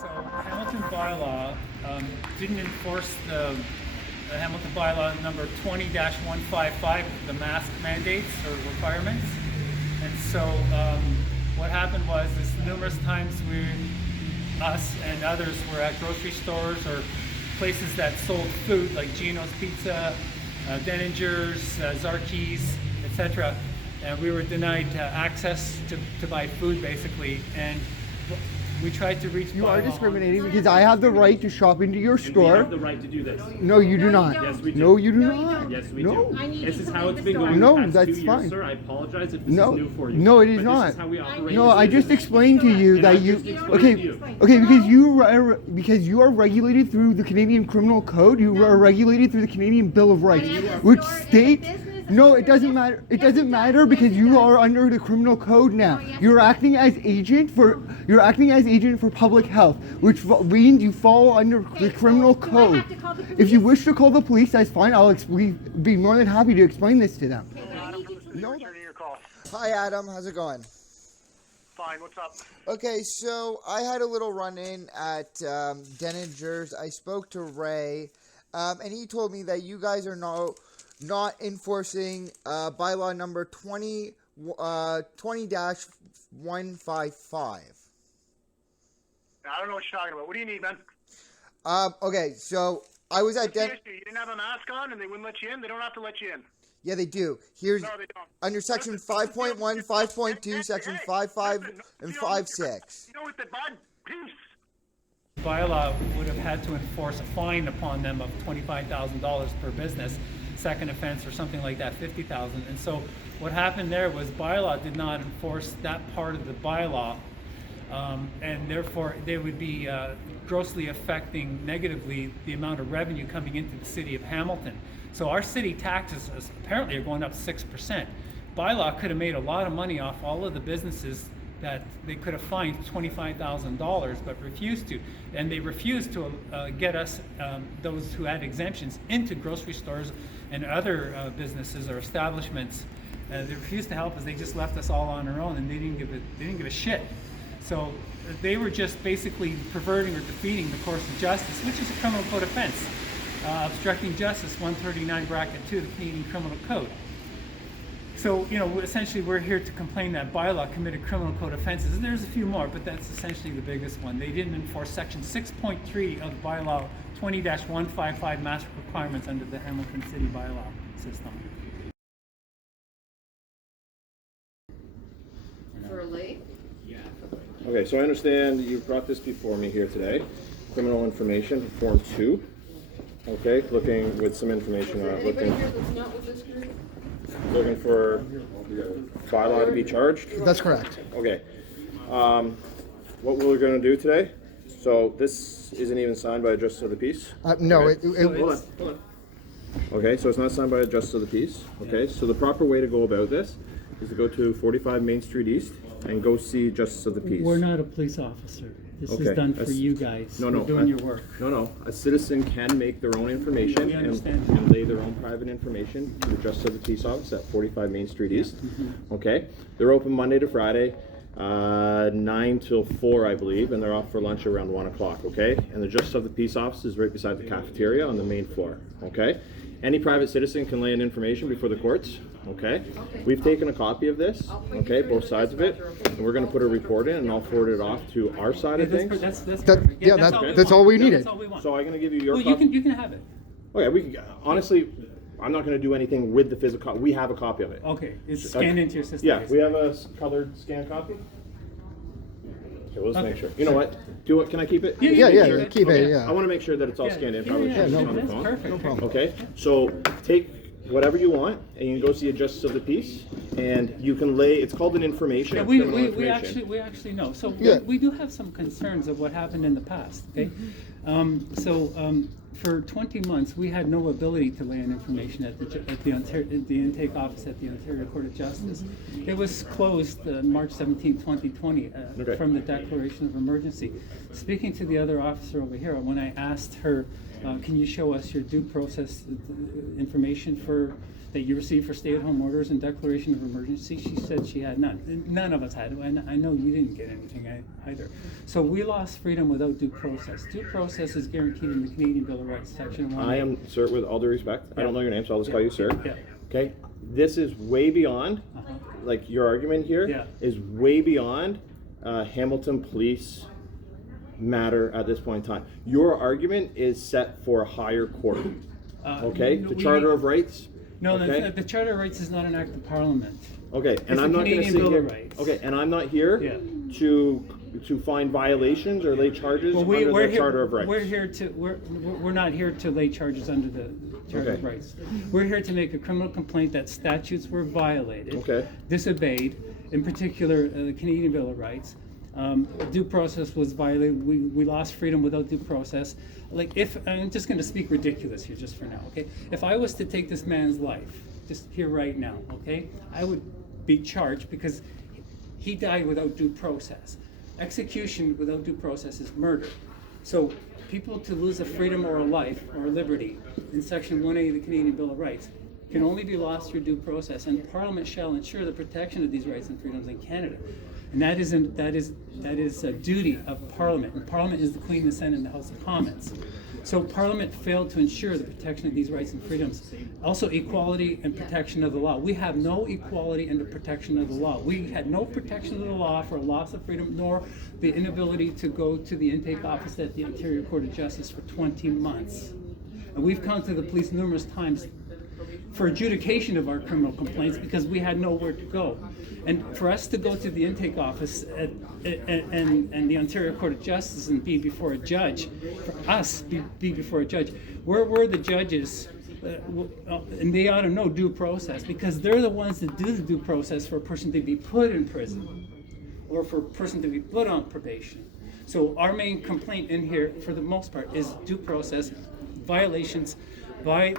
So Hamilton bylaw didn't enforce the Hamilton bylaw number 20-155, the mask mandates or requirements. And so what happened was is numerous times us and others were at grocery stores or places that sold food like Gino's Pizza, Denninger's, Zarkey's, etc. And we were denied access to buy food basically. And we tried to reach. You are discriminating because I have the right to shop into your store. We have the right to do this. No, you do not. Yes, we do. No, you do No, you not. don't. Yes, we No. do. This is how it's been going No, the past that's 2 years, fine. sir. I apologize if this No, is new for you. no, it is but not. This is how we operate. No, this I just business. explained to you And that I you. just explained Okay, to you. okay, because you are regulated through the Canadian Criminal Code. You are regulated through the Canadian Bill of Rights, which states. No, it doesn't matter. It doesn't matter because you are under the criminal code now. You're acting as agent for public health, which means you fall under the criminal code. If you wish to call the police, that's fine. Be more than happy to explain this to them. No. Returning your call. Hi, Adam. How's it going? Fine. What's up? Okay, so I had a little run-in at Denninger's. I spoke to Ray, and he told me that you guys are not enforcing bylaw number 20-155. I don't know what you're talking about. What do you need, man? Okay, so I was at You didn't have a mask on and they wouldn't let you in? They don't have to let you in. Yeah, they do. Here's No, they don't. under section Listen, 5.1, 5.2, section 5.5, and 5.6. You know what the bud? Peace. Bylaw would have had to enforce a fine upon them of $25,000 per business, second offense or something like that, $50,000. And so what happened there was bylaw did not enforce that part of the bylaw, and therefore they would be grossly affecting negatively the amount of revenue coming into the city of Hamilton. So our city taxes apparently are going up 6%. Bylaw could have made a lot of money off all of the businesses that they could have fined $25,000, but refused to. And they refused to get us, those who had exemptions, into grocery stores and other businesses or establishments. They refused to help us. They just left us all on our own, and they didn't give a shit. So they were just basically perverting or defeating the course of justice, which is a criminal code offense. Obstructing justice, 139 bracket 2, the Canadian Criminal Code. So, essentially we're here to complain that bylaw committed criminal code offenses. And there's a few more, but that's essentially the biggest one. They didn't enforce section 6.3 of the bylaw 20-155 mask requirements under the Hamilton City bylaw system. For late? Okay, so I understand you brought this before me here today. Criminal information, Form 2. Okay, looking with some information on it. Anybody here that's not with this group? Looking for bylaw to be charged. That's correct. Okay. What we're going to do today, so this isn't even signed by a Justice of the Peace? No, Okay. Hold on. Okay, so it's not signed by a Justice of the Peace. Okay, so the proper way to go about this is to go to 45 Main Street East and go see Justice of the Peace. We're not a police officer. This Okay, is done for that's- you guys. No, no. We're doing your work. No. A citizen can make their own information We understand. and lay their own private information to the Justice of the Peace office at 45 Main Street East. Okay? They're open Monday to Friday, 9 till 4, I believe, and they're off for lunch around 1 o'clock, okay? And the Justice of the Peace office is right beside the cafeteria on the main floor, okay? Any private citizen can lay in information before the courts, okay? We've taken a copy of this, okay, both sides of it, and we're gonna put a report in and I'll forward it off to our side of things. That's That- perfect. yeah, that's all we Yeah, needed. That's all we want. So I'm gonna give you your Well, copy. you can have it. Okay, we can, honestly, I'm not gonna do anything with the physical, we have a copy of it. Okay, it's scanned into your system. Yeah, we have a colored scan copy. Okay, we'll just make sure. You know what? Can I keep it? Yeah, Yeah, you yeah, can keep it. keep it, I yeah. wanna make sure that it's all scanned in, probably should no be on the That's phone. perfect. No problem. Okay, so take whatever you want, and you can go see a Justice of the Peace, and you can lay, it's called an information, Yeah, criminal we information. actually know. So Yeah. we do have some concerns of what happened in the past. Okay, for 20 months, we had no ability to lay in information at the intake office at the Ontario Court of Justice. It was closed March 17, 2020, Okay. from the declaration of emergency. Speaking to the other officer over here, when I asked her, can you show us your due process information that you received for stay-at-home orders and declaration of emergency, she said she had none. And none of us had, and I know you didn't get anything either. So we lost freedom without due process. Due process is guaranteed in the Canadian Bill of Rights, Section 1. I am, sir, with all due respect, I don't know your name, so I'll just call you sir. Yeah. Okay, this is way beyond, like your argument here Yeah. is way beyond Hamilton Police matter at this point in time. Your argument is set for a higher court. Okay, the Charter of Rights. No, okay? the Charter of Rights is not an act of Parliament. Okay, and the I'm not going to Canadian sit Bill here. of Rights. Okay, and I'm not here Yeah. to find violations or lay charges under the Charter of Rights. We're not here to lay charges under the Charter of Okay. Rights. We're here to make a criminal complaint that statutes were violated, Okay. disobeyed, in particular the Canadian Bill of Rights. Due process was violated. We lost freedom without due process. Like, if I'm just going to speak ridiculous here just for now, okay? If I was to take this man's life, just here right now, okay, I would be charged because he died without due process. Execution without due process is murder. So people to lose a freedom or a life or a liberty in Section 1A of the Canadian Bill of Rights can only be lost through due process, and Parliament shall ensure the protection of these rights and freedoms in Canada. And that is a duty of Parliament. And Parliament is the Queen, the Senate, and the House of Commons. So Parliament failed to ensure the protection of these rights and freedoms. Also, equality and protection of the law. We have no equality and the protection of the law. We had no protection of the law for a loss of freedom, nor the inability to go to the intake office at the Ontario Court of Justice for 20 months. And we've come to the police numerous times for adjudication of our criminal complaints because we had nowhere to go. And for us to go to the intake office and the Ontario Court of Justice and be before a judge, for us be before a judge, where were the judges? And they ought to know due process because they're the ones that do the due process for a person to be put in prison or for a person to be put on probation. So our main complaint in here, for the most part, is due process violations by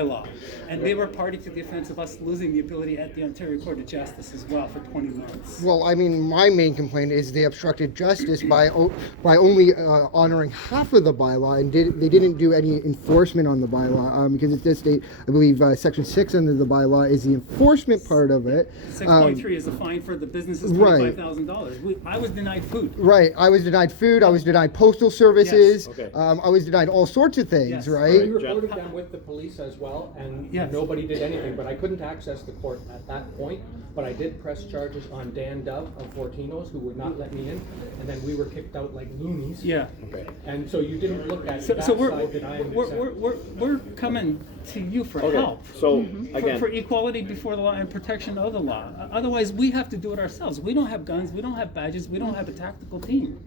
law, and they were party to the offense of us losing the ability at the Ontario Court of Justice as well for 20 months. Well, I mean, my main complaint is they obstructed justice by only honoring half of the bylaw, and they didn't do any enforcement on the bylaw because it does state, I believe, Section 6 under the bylaw is the enforcement part of it. 6.3 is a fine for the businesses, Right. $25,000. I was denied food. Right, I was denied food, I was denied postal services, Yes. Okay. I was denied all sorts of things, Yes. right? We reported them with the police as well, and Yes. nobody did anything, but I couldn't access the court at that point. But I did press charges on Dan Dove of Fortino's, who would not let me in, and then we were kicked out like loonies. Yeah. Okay. And so you didn't look at So that we're side that I understand. we're coming to you for Okay. help. So For again, equality before the law and protection of the law. Otherwise, we have to do it ourselves. We don't have guns. We don't have badges. We don't have a tactical team.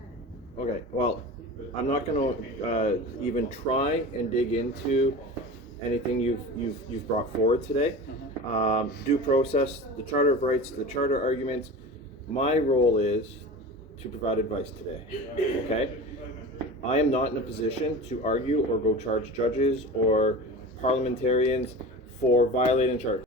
okay. Well, I'm not going to even try and dig into anything you've brought forward today. Due process, the Charter of Rights, the Charter arguments. My role is to provide advice today. Okay? I am not in a position to argue or go charge judges or parliamentarians for violating charter.